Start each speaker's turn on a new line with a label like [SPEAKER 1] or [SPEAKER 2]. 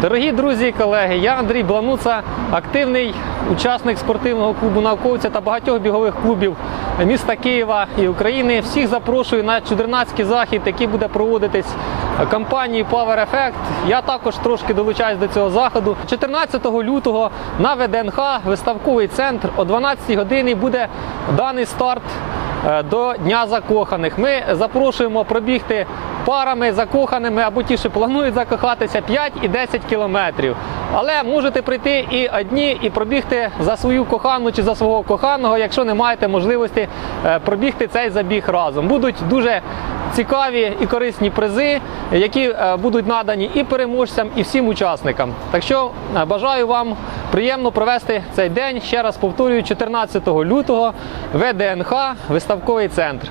[SPEAKER 1] Дорогі друзі і колеги, я Андрій Блануца, активний учасник спортивного клубу науковця та багатьох бігових клубів міста Києва і України. Всіх запрошую на чудернацький захід, який буде проводитись компанією Power Effect. Я також трошки долучаюсь до цього заходу. 14 лютого на ВДНХ виставковий центр о 12 годині буде даний старт до Дня закоханих. Ми запрошуємо пробігти парами закоханими або ті, що планують закохатися 5 і 10 кілометрів. Але можете прийти і одні, і пробігти за свою кохану чи за свого коханого, якщо не маєте можливості е, пробігти цей забіг разом. Будуть дуже цікаві і корисні призи, які е, будуть надані і переможцям, і всім учасникам. Так що е, бажаю вам приємно провести цей день. Ще раз повторюю, 14 лютого ВДНХ, виставковий центр.